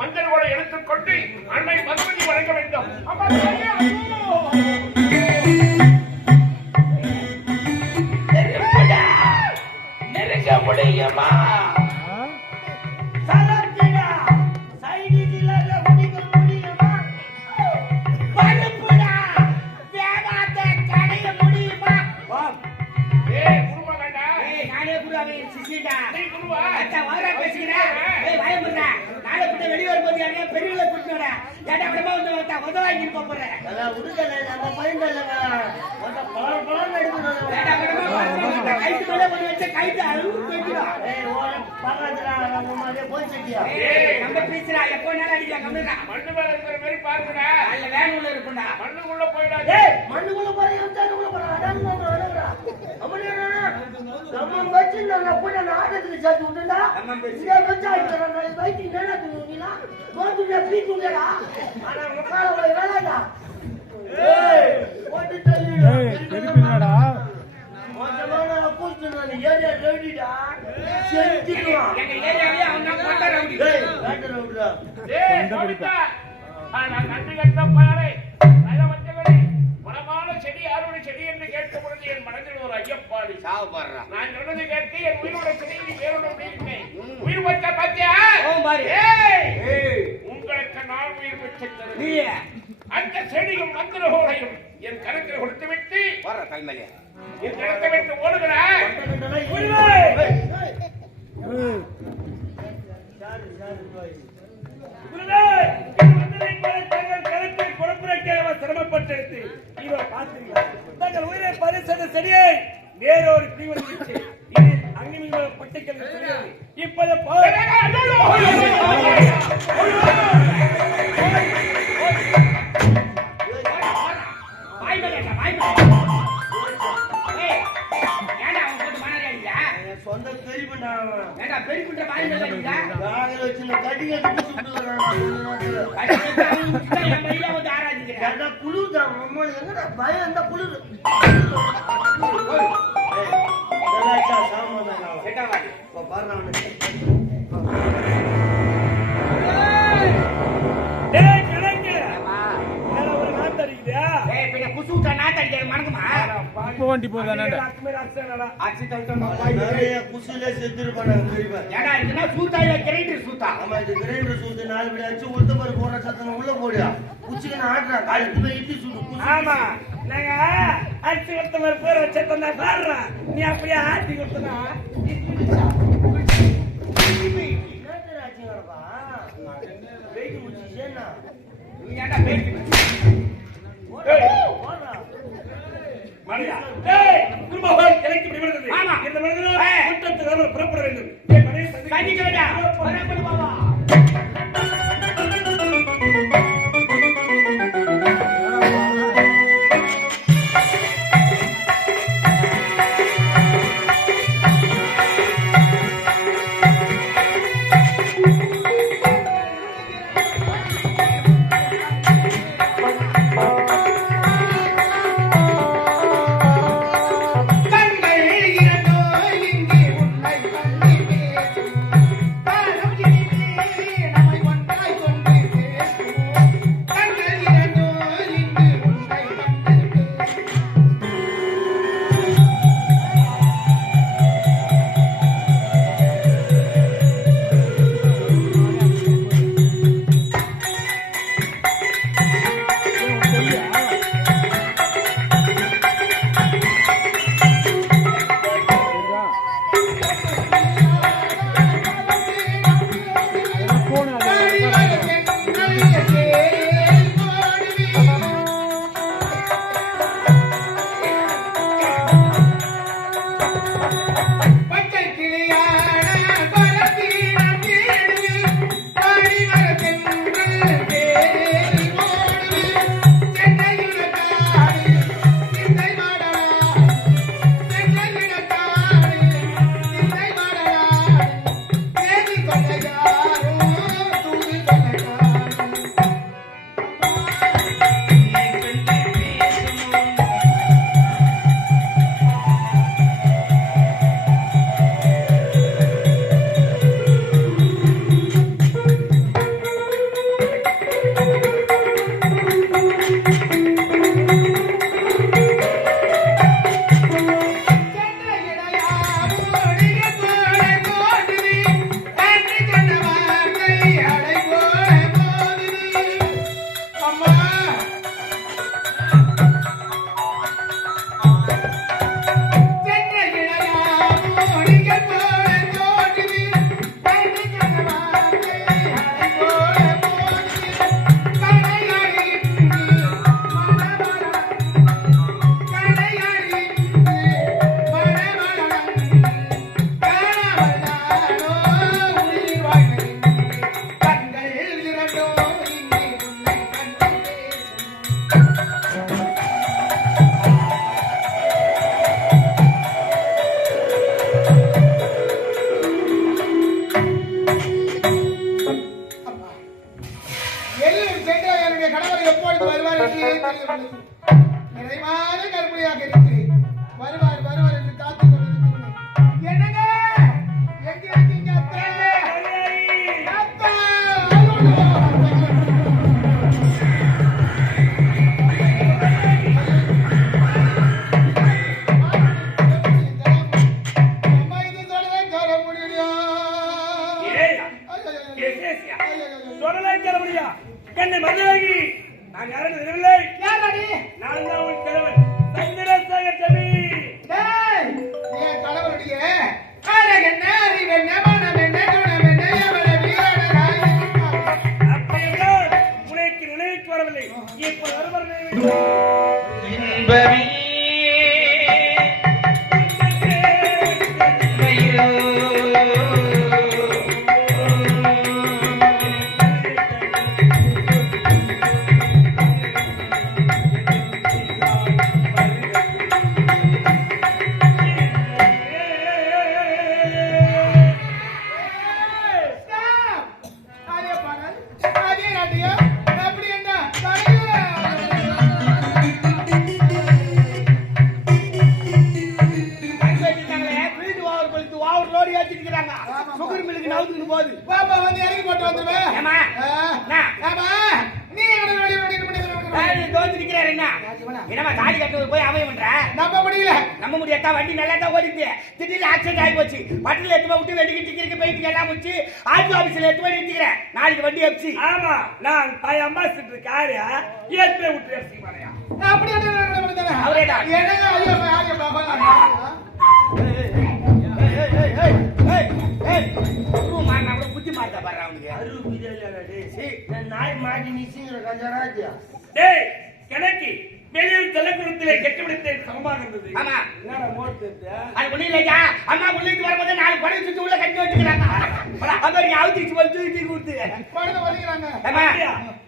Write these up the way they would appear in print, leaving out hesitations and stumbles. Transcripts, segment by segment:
மஞ்சளோடு எடுத்துக்கொண்டு அன்னை மதுமதி வழங்க வேண்டும். நெருங்க முடியுமா? செடி யாரோட செடி என்று கேட்க பொழுது என் மனதில் ஒரு ஐயப்பாடு சாவப்படுறான். நான் சொன்னது கேட்க என் உயிரோட செடி வேறோட உயிர் வச்ச பாத்தியா? உங்களுக்கு நான் உயிர் வச்சு அந்த செடியும் மந்திரகோடையும் என் கணக்கில் கொடுத்து விட்டு வர கல்மலையா என் கணக்கை விட்டு ஓடுகிறேன். சிரமப்பட்டு தங்கள் உயிரை பரிசு செடியை வேறொரு பிரிவு அங்கி பட்டிகள் இப்போது சொந்த பயம் குளிர் வண்டி போதானே குசுல செத்துருப்பாங்க சூத்தாயில கிரைண்டர் சூத்தா ஆமா இது கிரைண்டர் சூத்து 4 படி அடிச்சு உளுத்த பருப்பு போற சத்தம் உள்ள போடுயா குச்சிக்கு நான் ஆடுறேன் காலத்து போய் இட்லி சூடு ஆமா நாங்க அடிச்சு கொடுத்த மாதிரி பேர் வச்சா பாடுறா நீ அப்படியே ஆட்டி கொடுத்தனா புறப்பட வேண்டும். தாலி கட்டுறது போய் அவன் பண்ற நம்ப முடியல. நம்ம முடியாதா வண்டி நல்லா தான் ஓடிச்சு திடீர்னு ஆக்சிடென்ட் ஆகி போச்சு பட்டில எடுத்து விட்டு வெடிக்கிட்டு டிக்கெட் போயிட்டு எல்லாம் முடிச்சு ஆர்டி ஆபீஸ்ல எடுத்து போய் நிறுத்திக்கிறேன் நாளைக்கு வண்டி அடிச்சு ஆமா நான் அம்பாசிடர் காரு ஏற்ற விட்டு எஃப்சி மாலையா அப்படி என்ன அவரேதான். என்னங்க ஐயோ ஐயோ பாபா. புத்தி மாத்தா பாரு அவனுக்கு அருவு இதெல்லாம் டேய் நாய் மாட்டி நிசிங்கிற கஞ்சராஜா டேய் கணக்கு வெளியில் தலைக்குளத்திலே கெட்டுவிடுத்தேன் சமமாக இருந்தது. ஆமா என்னடா மோட்டு அது ஒண்ணு இல்லையா அம்மா உள்ளிட்டு வரும்போது 4 படகு சுத்தி உள்ள கட்டி வச்சுக்கிறாங்க அவர் அவுத்திச்சு போய் தூக்கி கொடுத்து படுத்து வலிக்கிறாங்க.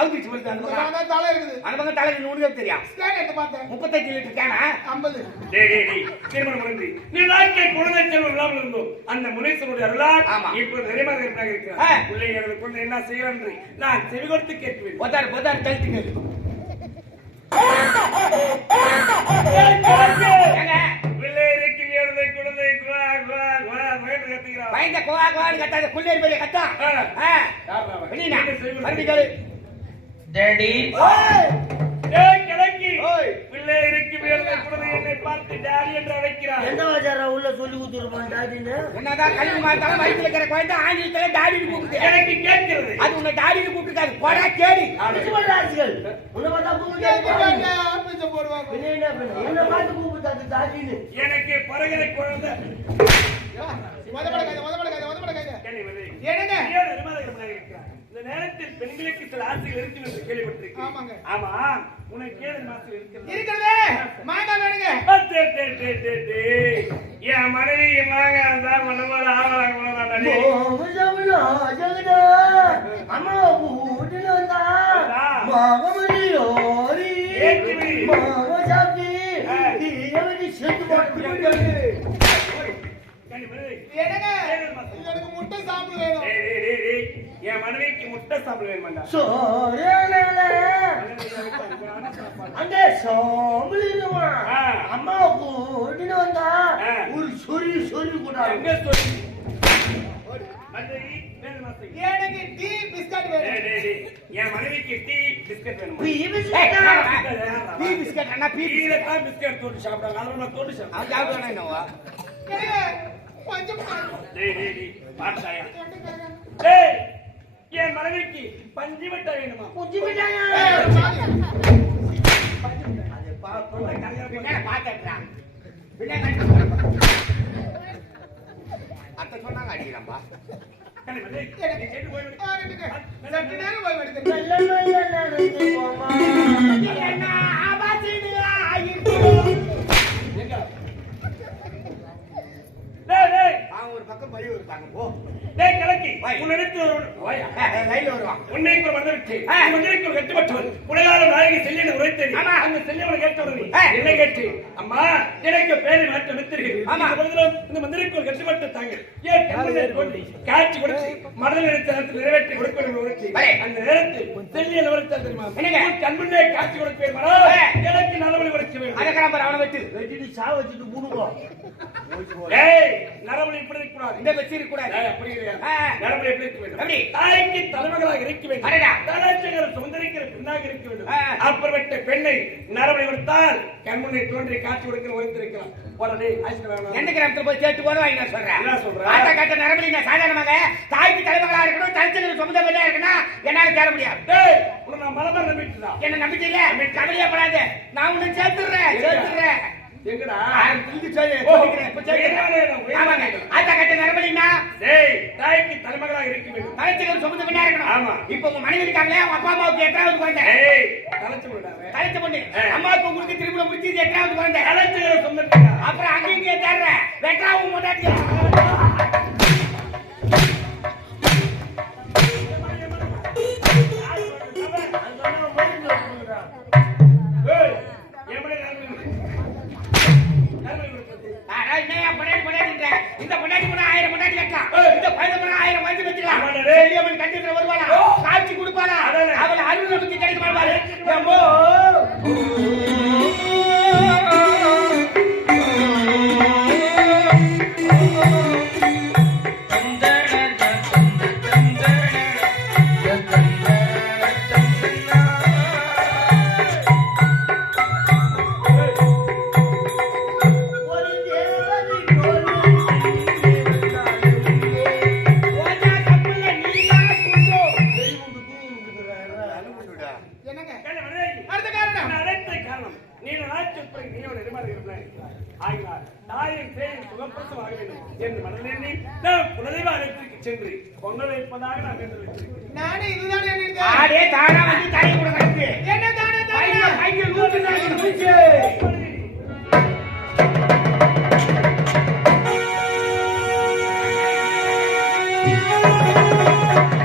அவுத்திச்சு போய் அந்த அதான் தலை இருக்குது. பக்கம் தலைக்கு நூறு தெரியும் ஸ்கேன் எடுத்து பார்த்தேன். 35 லிட்டர் கேனா 50. டேய் திருமணம் முடிந்து நீ வாழ்க்கை குழந்தை செல்வம் இல்லாமல் இருந்தோம் அந்த முனீஸ்வருடைய அருளால் ஆமா. இப்ப நிறைவாக இருக்கிறாங்க இருக்கிறார் பிள்ளைகளை கொண்டு என்ன செய்யலாம் என்று நான் செவி கொடுத்து கேட்பேன். போதார் தள்ளிட்டு பிள்ளை இருக்கிறது குழந்தை குவா குவா குவா வேண்டு கத்துகிறார். பயந்த கோவான்னு கட்டாத புள்ளேரி பெரிய கட்டம் வெளியினா மறுபடியும் டேடி டேய் கிழக்கி பிள்ளை இருக்கிறது குழந்தை என்னை பார்த்து டாடி என்று அழைக்கிறார். எந்த வாஜாரா உள்ள சொல்லி கொடுத்துருப்பான் டாடின்னு என்னதான் கல்வி மாத்தாலும் வயிற்றுல இருக்கிற குழந்தை ஆங்கிலத்துல டாடின்னு கூப்பிட்டு எனக்கு கேட்கிறது அது உன்னை டாடின்னு கூப்பிட்டுருக்காது போடா கேடி ராசிகள் உன்னை பார்த்தா கேட்பாங்க, பிச்சை போடுவாங்க. என்ன பார்த்து கூப்பிட்டாது டாடின்னு எனக்கு பரகரை குழந்தை மதமடக்காத. என்னங்க? இந்த நேரத்தில் பெண்களுக்கு சில ஆசைகள் இருக்கும் என்று கேள்விப்பட்டிருக்கேன். ஆமாங்க. ஆமா உனக்கு ஏழு மாசம் இருக்கிறது இருக்கிறதே மாங்கா வேணுங்க. என் மனைவி என்னாங்க அந்த மனமால ஆவலாங்க அம்மா வீட்டுல வந்தா மாகமணியோரி மாகசாப்பி செத்து போட்டு என்னங்க? எனக்கு முட்டை சாப்பிட வேணும். என் மனைவிக்கு முட்டை சாப்பிட வேணுமாண்டா சோரல அந்த சோம்பலிடுவா அம்மா கூட்டின்னு வந்தா ஒரு சொறி கூட எங்க சொல்லி மனைவி வேறு மாசம் எனக்கு டீ பிஸ்கட் வேணும். என் மனைவிக்கு டீ பிஸ்கட் வேணும். பீ பிஸ்கட் அண்ணா பீ டீல தான் பிஸ்கட் தோட்டு சாப்பிடுறாங்க. அதனால நான் தோட்டு சாப்பிடுறேன். அவன் சாப்பிடுவானா என்னவா என்னங்க? கொஞ்சம் பார்த்தாயா டேய் என் மனைவிக்கு பஞ்சு மிட்டாய் வேணுமா? குஞ்சி மிட்டாயா பின்னால பாத்துறான் அத்த சொன்னாங்க அடிக்கிறான்பா சற்று நேரம் போய் எடுக்கிறேன். நல்ல நல்ல நடந்து போமா என்ன ஆபாசினு ஆயிட்டு அவன் ஒரு பக்கம் பழி இருக்காங்க போ டேய் கலக்கி வை. உன்னிடத்து லைன்ல வருவான் உன்னை இப்ப வந்துவிட்டு மந்திரிக்கு கட்டுப்பட்டவன் உலகால நாயகி செல்லியனை உரைத்தேன். ஆமா. அந்த செல்லியவனை கேட்டவர்கள் ஏய். என்ன கேட்டு அம்மா எனக்கு பேரை மாற்ற மித்திரிகள் ஆமா. இந்த மந்திரிக்கு கட்டுப்பட்டு தாங்க ஏன் கண்மணி கொண்டு காட்சி கொடுத்து மடல் எடுத்த நேரத்தில் நிறைவேற்றி கொடுக்க வேண்டும் உரைச்சி ஏய். அந்த நேரத்தில் செல்லியன் உரைத்தார் தெரியுமா? என்னங்க? உன் கண்முன்னே காட்சி கொடுப்பேன் ஏய். எனக்கு நலவழி உரைக்க வேண்டும். அதக்கறம் அவனை வெட்டு வெட்டிட்டு சா வச்சுட்டு மூடுவோம் ஏய் நரவழி இப்படி இருக்கக்கூடாது. இந்த வச்சு இருக்க கூடாது ஏய், அப்படி கிடையாது. ஆ. நரவழி எப்படி இருக்க வேண்டும்? எப்படி? தாய்க்கு தலைமகளாக இருக்க வேண்டும். அடடா. தலைச்சகர சுந்தரிக்கிற பெண்ணாக இருக்க வேண்டும். ஆ. அப்படிப்பட்ட பெண்ணை நரவழி கொடுத்தால் கண்முன்னே தோன்றி காட்சி கொடுக்க உரைத்திருக்கலாம். போடா ஆசிரியர் வேணாம். எந்த கிராமத்துல போய் சேர்த்து போன வாங்கி நான் சொல்றேன் என்ன சொல்ற? ஆட்ட காட்ட நரம்பலி நான் சாதாரணமாக தாய்க்கு தலைமகளா இருக்கணும் தலைச்சல் சொந்த பெண்ணா இருக்கணும் என்னால சேர முடியாது டேய், உன்னை நான் மலமா நம்பிட்டுடா. என்ன நம்பிக்கையில கவலையப்படாத நான் உன்னை சேர்த்துறேன் எங்கடா? ஆமாங்க ஆட்ட காட்ட நரம்பலின்னா டேய், தாய்க்கு தலைமகளாக இருக்க வேண்டும். தலைச்சல் சொந்த பெண்ணா இருக்கணும் ஆமா. இப்ப உங்க மனைவி இருக்காங்களே உங்க அப்பா அம்மாவுக்கு எட்டாவது குழந்தை ஏய், தலைச்சு விடாத. தலைச்ச பொண்ணு ஆ. அம்மாவுக்கு உங்களுக்கு திருமணம் முடிச்சு இது எட்டாவது குழந்தை தலைச்சகர சுந்தரிக்கா. அப்புறம் அங்கேயும் தேடுற வெட்டாவும் முன்னாடி ஏய், எமனை நரவழி கொடுத்தது. இந்த பொண்டாட்டி கூட 1000 பொண்டாட்டி கட்டலாம் இந்த பையன் 1000 வாங்கி வச்சுக்கலாம் ஆமாடா டேய். செல்லியம்மன் கண்டித்துல வருவாளா காட்சி கொடுப்பாளா அதானே. அவள் அருள் நமக்கு கிடைக்குமா பாரு ஏம்போ ஆகினார் தாயின் சேயின் சுகப்பிரசமாக வேண்டும் என்று மனதில் நாம் குலதெய்வ ஆலயத்திற்கு சென்று பொங்கல் வைப்பதாக நான் என்று வைத்திருக்கிறேன். நானே இதுதான் நினைக்கிறேன். ஆடே தானா வந்து தலை கொடுங்க